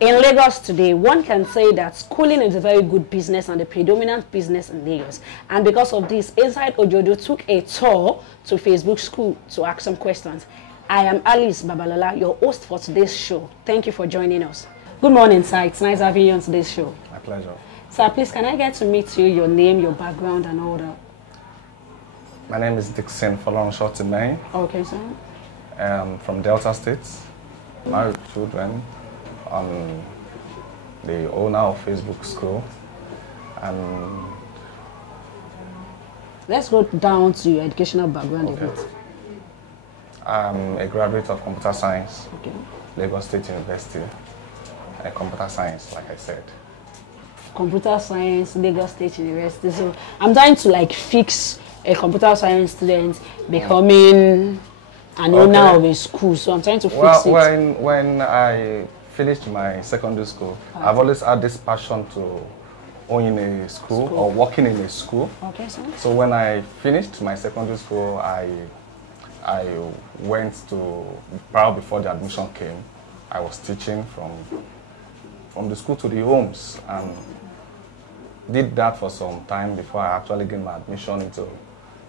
In Lagos today, one can say that schooling is a very good business and the predominant business in Lagos. And because of this, Inside Ojodu took a tour to Facebook School to ask some questions. I am Alice Babalola, your host for today's show. Thank you for joining us. Good morning, sir. It's nice having you on today's show. My pleasure. Sir, please, can I get to meet you, your name, your background, and all that? My name is Dixon Folorunshotime. Okay, sir. From Delta State. Married children. The owner of Facebook School. And let's go down to your educational background a bit. I'm a graduate of computer science, Okay. Lagos State University, and computer science, like I said. Computer science, Lagos State University. So I'm trying to fix a computer science student becoming an owner of a school. So I'm trying to fix it. When I finished my secondary school, I've always had this passion to own a school or working in a school. Okay, sir. So when I finished my secondary school, I went to, probably before the admission came, I was teaching from the school to the homes, and did that for some time before I actually gained my admission into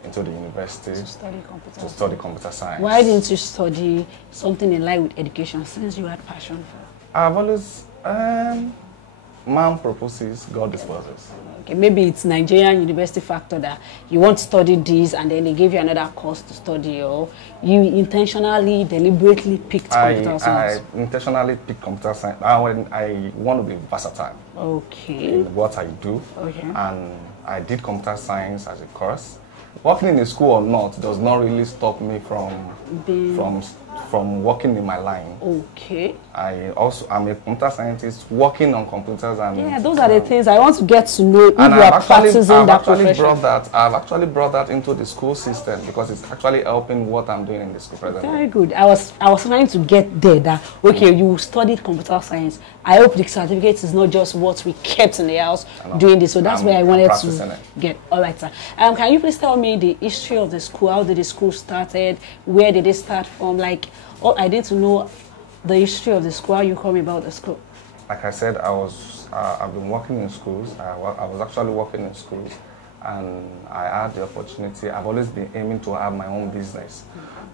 the university To study computer science. Why didn't you study something in line with education since you had passion for it? I've always, man proposes, God disposes. Okay, maybe it's Nigerian university factor that you want to study this and then they give you another course to study, or you intentionally, deliberately picked computer science? I intentionally picked computer science. I want to be versatile in what I do. Okay. And I did computer science as a course. Working in a school or not does not really stop me from working in my line. Okay. I'm a computer scientist working on computers, and yeah, those are the things I want to get to know if you are practicing that profession. I've actually brought that into the school system because it's actually helping what I'm doing in the school presently. Very good. I was trying to get there that okay, you studied computer science. I hope the certificate is not just what we kept in the house doing this. So that's where I wanted to get. All right, sir. Can you please tell me the history of the school? How did the school started? Where did it start from? I need to know the history of the school. How you come about the school? Like I said, I've been working in schools. I was actually working in schools, and I had the opportunity. I've always been aiming to have my own business.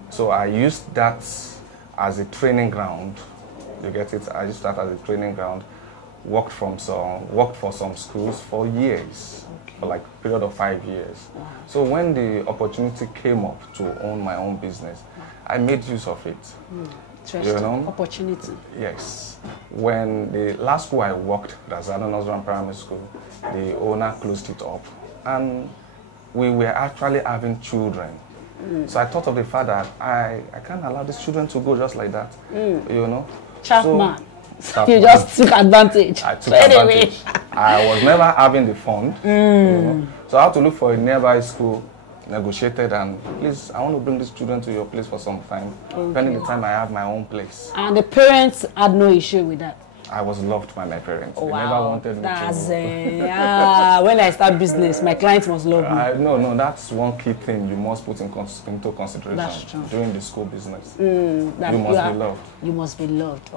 So I used that as a training ground. You get it? I used that as a training ground. Worked for some schools for years, for like a period of 5 years. Wow. So when the opportunity came up to own my own business, I made use of it. Interesting. Opportunity. Yes. When the last school I worked, that's Nursery primary school, the owner closed it up, and we were actually having children. So I thought of the fact that I can't allow these children to go just like that. Chapman. You just took advantage. I took advantage. I was never having the fund. So I had to look for a nearby school, negotiated, and please, I want to bring these children to your place for some time. Depending the time I have my own place. And the parents had no issue with that? I was loved by my parents. Oh, they never wanted me to. When I start business, my clients must love me. No, that's one key thing you must put into consideration. That's true. During the school business. You must be loved. You must be loved.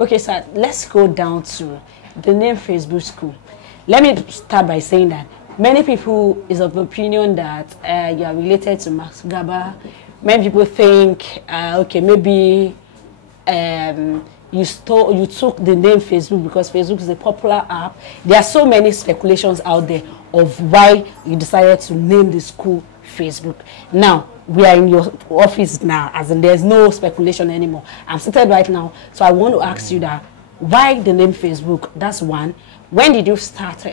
Okay, sir, let's go down to the name Facebook School. Let me start by saying that many people is of the opinion that you are related to Max Gaba. Many people think, maybe you took the name Facebook because Facebook is a popular app. There are so many speculations out there of why you decided to name the school Facebook. Now, we are in your office now, as in there's no speculation anymore. I'm seated right now, so I want to ask you that, why the name Facebook? That's one. When did you start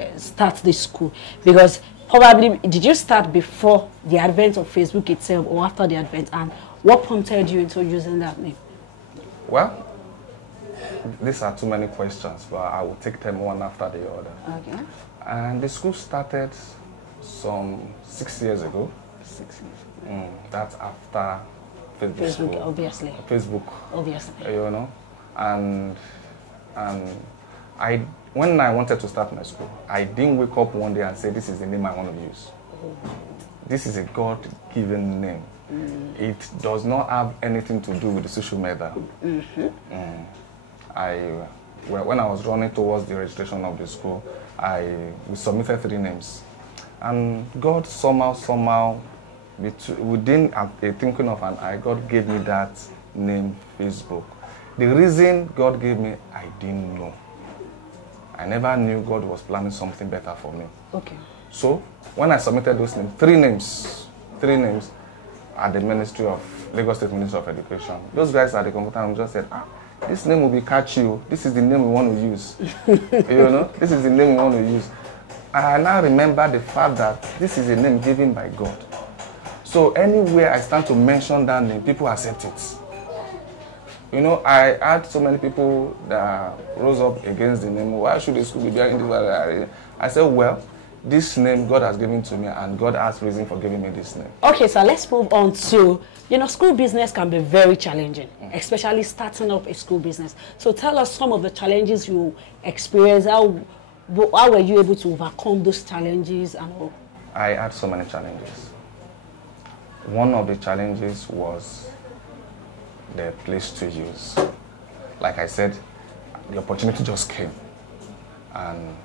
this school? Because probably, did you start before the advent of Facebook itself or after the advent? And what prompted you into using that name? Well, these are too many questions, but I will take them one after the other. Okay. And the school started some 6 years ago. 6 years. That's after Facebook school. Obviously. Facebook. Obviously. And when I wanted to start my school, I didn't wake up one day and say, this is the name I want to use. This is a God-given name. It does not have anything to do with the social media. when I was running towards the registration of the school, we submitted 3 names. And God somehow, within a thinking of an eye, God gave me that name, Facebook. The reason God gave me, I didn't know. I never knew God was planning something better for me. Okay. So when I submitted those names, 3 names at the Ministry of Lagos State Ministry of Education, those guys at the computer room just said, this name will be catchy. This is the name we want to use. This is the name we want to use. I now remember the fact that this is a name given by God. So anywhere I stand to mention that name, people accept it. I had so many people that rose up against the name. Why should the school be bearing this? I said, well, this name God has given to me, and God has reason for giving me this name. Okay, so let's move on to, school business can be very challenging, especially starting up a school business. So tell us some of the challenges you experienced. How were you able to overcome those challenges and all? I had so many challenges. One of the challenges was the place to use. Like I said, the opportunity just came, and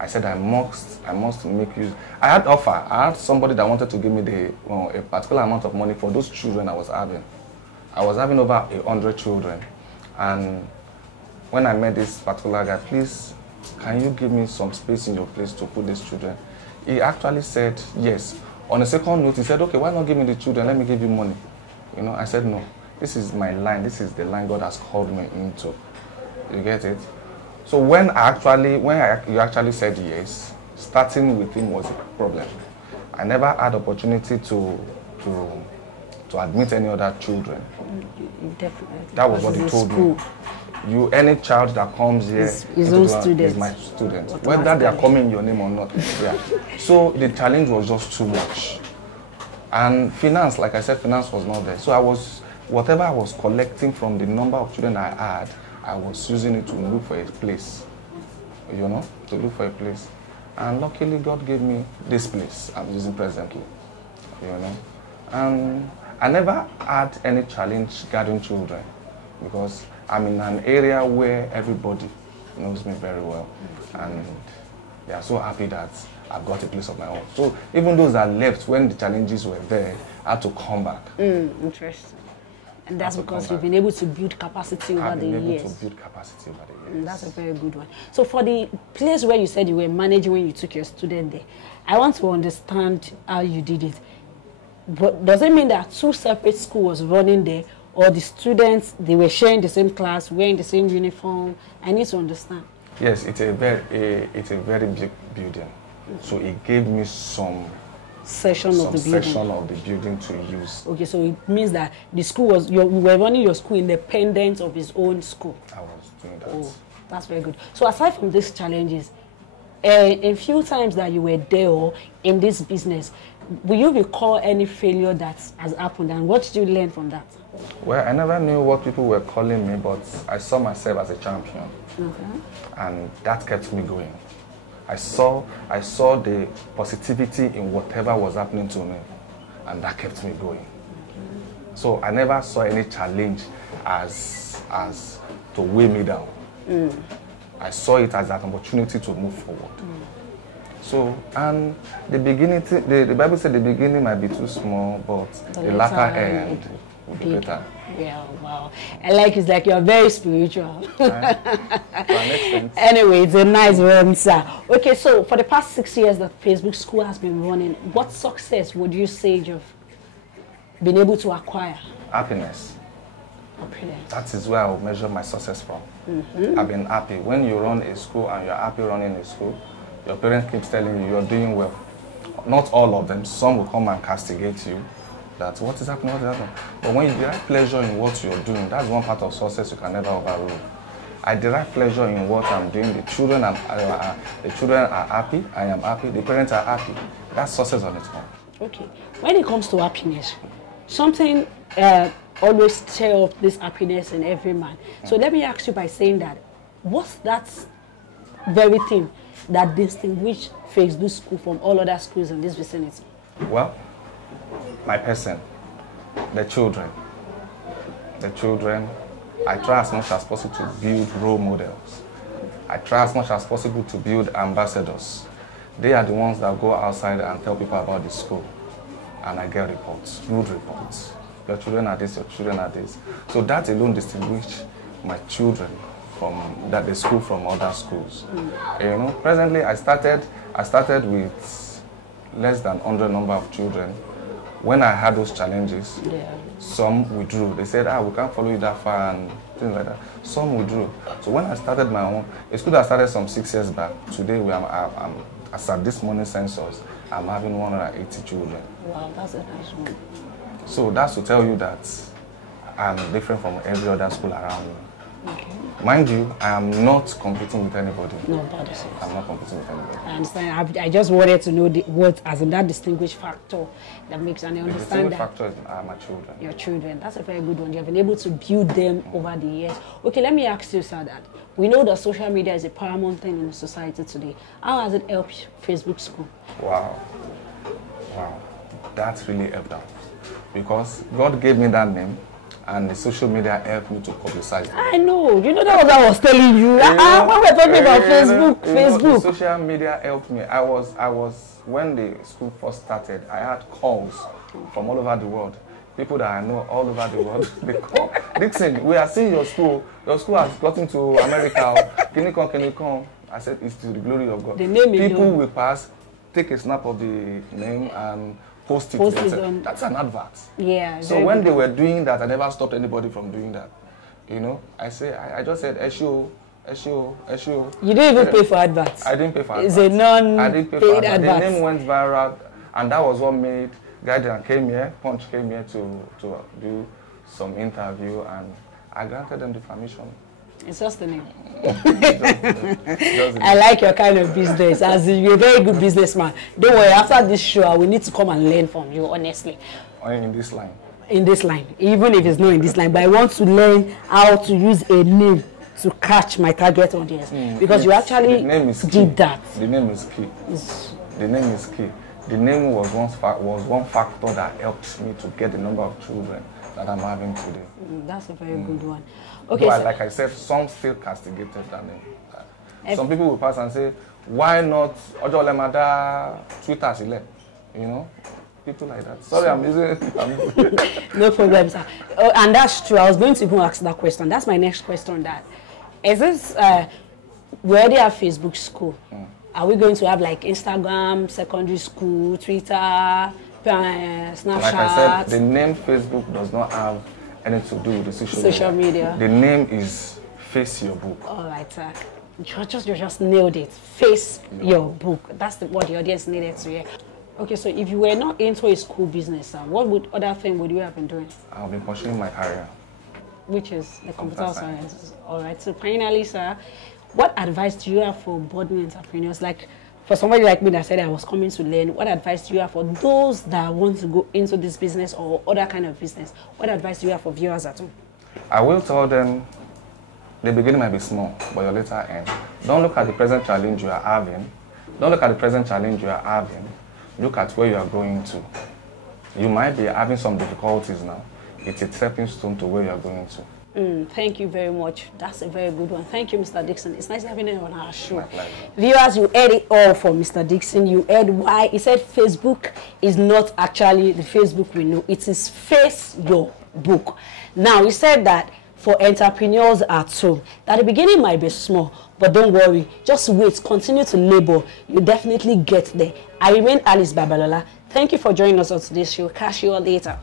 I said I must make use. I had offer. I had somebody that wanted to give me a particular amount of money for those children I was having. I was having over 100 children, and when I met this particular guy, please, can you give me some space in your place to put these children? He actually said yes. On a second note, he said, okay, why not give me the children? Let me give you money. I said no. This is my line. This is the line God has called me into. You get it? So when you actually said yes, starting with him was a problem. I never had opportunity to admit any other children. Definitely. That was what he told me. Any child that comes here is my student, whether they are coming in your name or not. Yeah. So the challenge was just too much. And finance, like I said, finance was not there. So whatever I was collecting from the number of children I had, I was using it to look for a place, to look for a place. And luckily, God gave me this place I'm using presently, And I never had any challenge guarding children because I'm in an area where everybody knows me very well. And they are so happy that I've got a place of my own. So even those that left when the challenges were there, I had to come back. Interesting. And that's because you've been able to build capacity over the years. I've been able to build capacity over the years. That's a very good one. So for the place where you said you were managing when you took your student there, I want to understand how you did it. But does it mean that 2 separate schools were running there, or the students, they were sharing the same class, wearing the same uniform? I need to understand. Yes, it's a very big building. So it gave me some section of the building to use. Okay, so it means that the school was, you were running your school independent of his own school. I was doing that. Oh, that's very good. So aside from these challenges, a few times that you were there or in this business, will you recall any failure that has happened, and what did you learn from that? Well, I never knew what people were calling me, but I saw myself as a champion, and that kept me going. I saw the positivity in whatever was happening to me, and that kept me going. So I never saw any challenge as to weigh me down. I saw it as an opportunity to move forward. So, and the beginning, the Bible said the beginning might be too small, but the latter end will be better. Yeah, wow. I like it's like you're very spiritual. Anyway, it's a nice one, sir. Okay, so for the past 6 years that Facebook School has been running, what success would you say you've been able to acquire? Happiness. That is where I will measure my success from. I've been happy. When you run a school and you're happy running a school, your parents keep telling you you're doing well. Not all of them. Some will come and castigate you. That what is happening, But when you derive pleasure in what you're doing, that's one part of success you can never overrule. I derive pleasure in what I'm doing. The children are happy. I am happy. The parents are happy. That's success on its own. Okay. When it comes to happiness, something always stir up this happiness in every man. So let me ask you by saying that, what's that very thing that distinguishes Facebook School from all other schools in this vicinity? Well, my person, the children. I try as much as possible to build role models. I try as much as possible to build ambassadors. They are the ones that go outside and tell people about the school. And I get reports, good reports. Your children are this, your children are this. So that alone distinguishes my children from the school from other schools. You know, presently I started with less than 100 number of children. When I had those challenges, some withdrew. They said, we can't follow you that far and things like that. Some withdrew. So when I started my own, a school that started some 6 years back, today as at this morning census, I'm having 180 children. Wow, that's a nice one. So that's to tell you that I'm different from every other school around me. Okay. Mind you, I am not competing with anybody. Nobody. I'm not competing with anybody. I understand. I just wanted to know what, as in that distinguished factor that makes, and I understand that. The distinguished factor is my children. Your children. That's a very good one. You have been able to build them over the years. Okay, let me ask you, sir, that we know that social media is a paramount thing in society today. How has it helped Facebook School? Wow. That's really helped out. Because God gave me that name, and the social media helped me to publicize it. I know. You know that was what I was telling you. When we're talking about Facebook, the social media helped me. I was when the school first started, I had calls from all over the world. People that I know all over the world, they call. Dixon, we are seeing your school. Your school has gotten to America. Can you come? I said, it's to the glory of God. The name People will pass, take a snap of the name and post it on. That's an advert. Yeah. So when they were doing that, I never stopped anybody from doing that. You know, I just said, Esho. You didn't even pay for adverts. I didn't pay for adverts. It's a non-paid advert. The name went viral, and that was what made Guardian came here, Punch came here to do some interview, and I granted them the permission. It's just the name. Just I like your kind of business. As you're a very good businessman. Don't worry, after this show, we need to come and learn from you, honestly. In this line. In this line. Even if it's not in this line. But I want to learn how to use a name to catch my target audience. Because you actually did that. The name is key. The name is key. The name was one factor that helped me to get the number of children that I'm having today. That's a very good one. Okay, but like I said, some still castigated that name. Some people will pass and say, why not Ojodu Twitter Sile? You know? People like that. Sorry, I'm using it. No problem, sir. And that's true. I was going to even ask that question. That's my next question. That is this. We already have Facebook School. Are we going to have like Instagram, secondary school, Twitter, Snapchat? Like I said, the name Facebook does not have anything to do with the social media. The name is Face Your Book. All right, sir. You just nailed it. Face your book. That's what the audience needed to hear. Okay, so if you were not into a school business, sir, what other thing would you have been doing? I've been pursuing my career, which is the computer science. All right. So finally, sir, what advice do you have for budding entrepreneurs? Like for somebody like me that said I was coming to learn, what advice do you have for those that want to go into this business or other kind of business? What advice do you have for viewers at home? I will tell them the beginning might be small, but your later end. Don't look at the present challenge you are having. Look at where you are going to. You might be having some difficulties now. It's a stepping stone to where you are going to. Thank you very much. That's a very good one. Thank you, Mr. Dixon. It's nice having you on our show. Viewers, you heard it all from Mr. Dixon. You heard why he said Facebook is not actually the Facebook we know. It is Face Your Book. Now, he said that for entrepreneurs at home, that the beginning might be small, but don't worry. Just wait. Continue to labor. You definitely get there. I remain Alice Babalola. Thank you for joining us on today's show. Catch you all later.